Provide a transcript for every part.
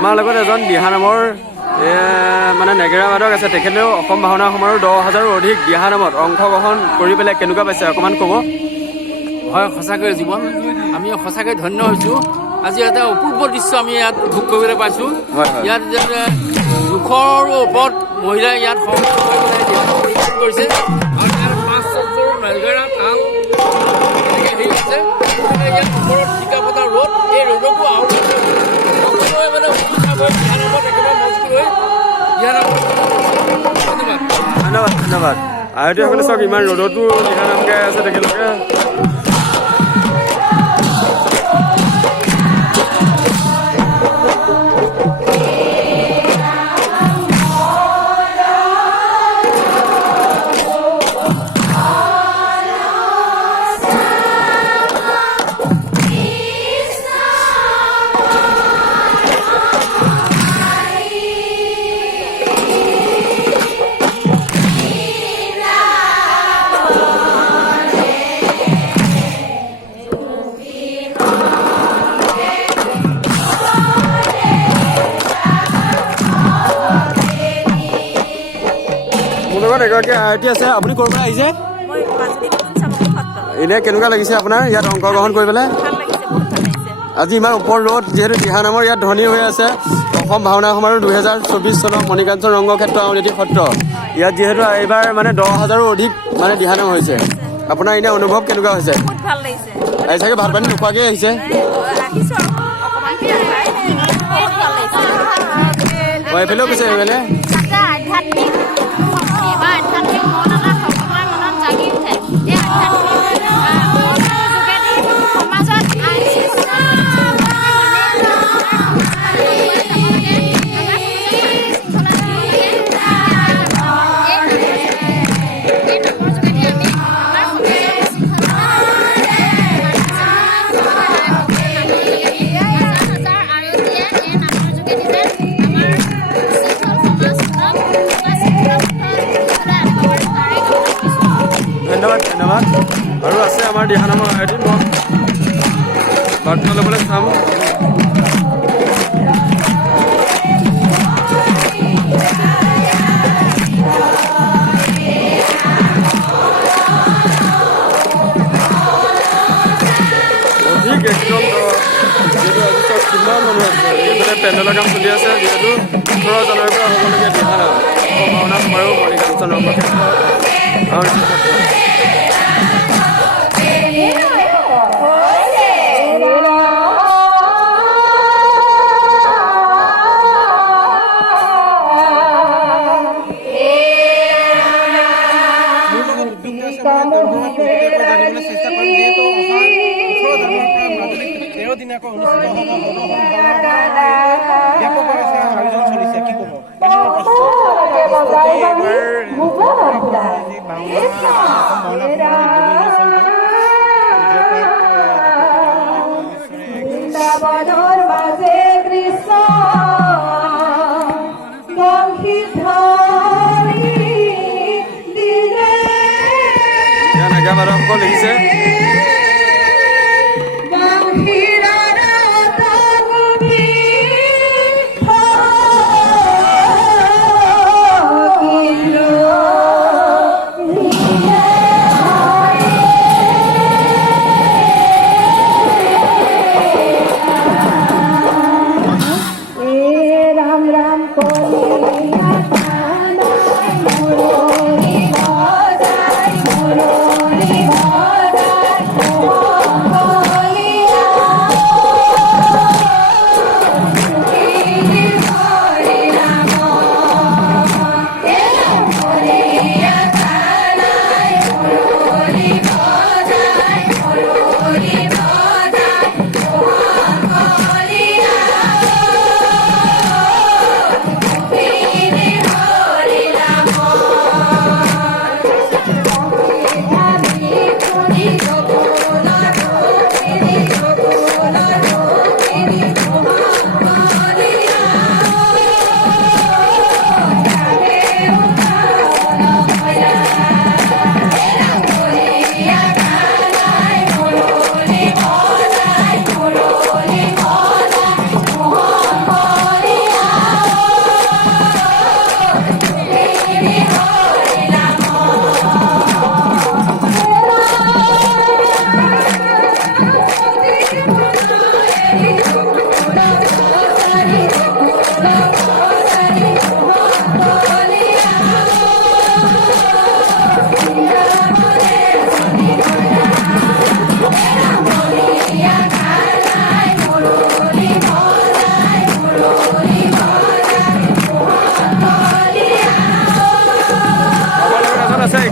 আমাৰ লগত এজন দিহা নামৰ মানে নেগেৰা বাদক আছে। তেখেতেও অসম ভাওনা সমাৰোহ 10,000ৰো অধিক দিহা নামত অংশগ্ৰহণ কৰি পেলাই কেনেকুৱা পাইছে অকণমান ক'ব। হয়, সঁচাকৈ জীৱন আমি সঁচাকৈ ধন্য হৈছোঁ। আজি এটা অপূৰ্ব দৃশ্য আমি ইয়াত ভোগ কৰিবলৈ পাইছোঁ। ইয়াত দুশৰ ওপৰত মহিলাই ইয়াত কৰিছে আৰু ইয়াৰ 5-6যোৰ নেগেৰা তাল এনেকৈ হেৰি আছে। ইয়াত ওপৰত টিকা পতা ৰ'দ, এই ৰ'দকো আহোঁ সকলোৱে মানে উৎসাহ হৈ দিহা নামত একেবাৰে মজবুত হৈ দিহা নামত। ধন্যবাদ ধন্যবাদ। আয়তীসকলে চাওক ইমান ৰ'দতো দিহা নাম গাই আছে তেখেতলোকে। এগৰাকী আয়তী আছে। আপুনি ক'ৰ পৰা আহিছে? এনে কেনেকুৱা লাগিছে আপোনাৰ ইয়াত অংশগ্ৰহণ কৰি পেলাই? আজি ইমান ওপৰ ৰ'দ, যিহেতু দিহা নামৰ ইয়াত ধনী হৈ আছে অসম ভাওনা সমাৰোহ 2024 চনৰ মণিকাঞ্চন ৰংগক্ষেত্ৰ আউনীআটী সত্ৰ। ইয়াত যিহেতু এইবাৰ মানে 10,000ৰো অধিক মানে দিহা নাম হৈছে। আপোনাৰ এনে অনুভৱ কেনেকুৱা হৈছে? আজি চাগে ভাত পানী নোখোৱাকৈ আহিছে? এইফালেও কৈছে এইফালে ধন্যবাদ। আৰু আছে আমাৰ দিহা নামৰ আয়তী, মই বাৰ্তা ল'বলৈ চাম। অধিক একদম যিহেতু আজি চব কিমান মানুহ আছে। এইফালে পেণ্ডেলৰ কাম চলি আছে। যিহেতু 18 জানুৱাৰীৰ পৰা হ'বলগীয়া দিহা নাম অসম ভাওনা সমাৰোহ মণিকাঞ্চন ৰংগক্ষেত্ৰ আউনীআটী সত্ৰ। লিখিছে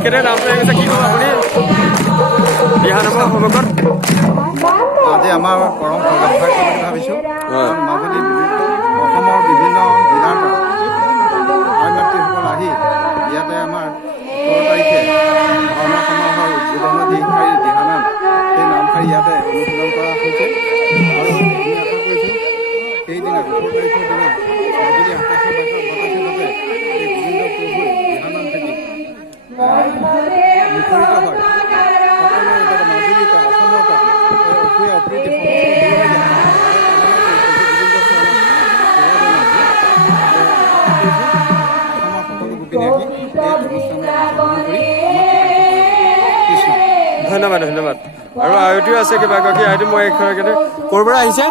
কেতিয়া নামটো আহিছে কি ক'ব আপুনি দিহানামৰ সন্মুখত আজি আমাৰ পৰম সৌভাগ্য বুলি ভাবিছোঁ কাৰণ মাজুলী অসমৰ বিভিন্ন জিলাৰ পৰা আই মাতৃসকল আহি ইয়াতে আমাৰ ১৭ তাৰিখে ভাওনা সমাৰোহৰ উদ্বোধনী দিহানাম সেই নামশাৰী ইয়াতে অনুশীলন কৰা হৈছে আৰু আমি আশা কৰিছোঁ সেইদিনা ১৮ তাৰিখৰ দিনা মাজুলী আকাশে বাতাসে যাতে এই গোবিন্দ প্ৰভুৰ দিহানাম থাকি মুখৰিত হয় সকলোৰে যাতে মাজুলীৰ পৰা অসমৰ পৰা অসূয়া অপ্ৰীতি সমস্ত দূৰ হৈ যায় ধন্যবাদ ধন্যবাদ আৰু আয়তীও আছে কিবা গৰাকী আয়তী মই ক'ৰ পৰা আহিছে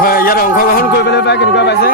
হয় ইয়াত অংশগ্ৰহণ কৰিবলৈ পাই কেনেকুৱা পাইছে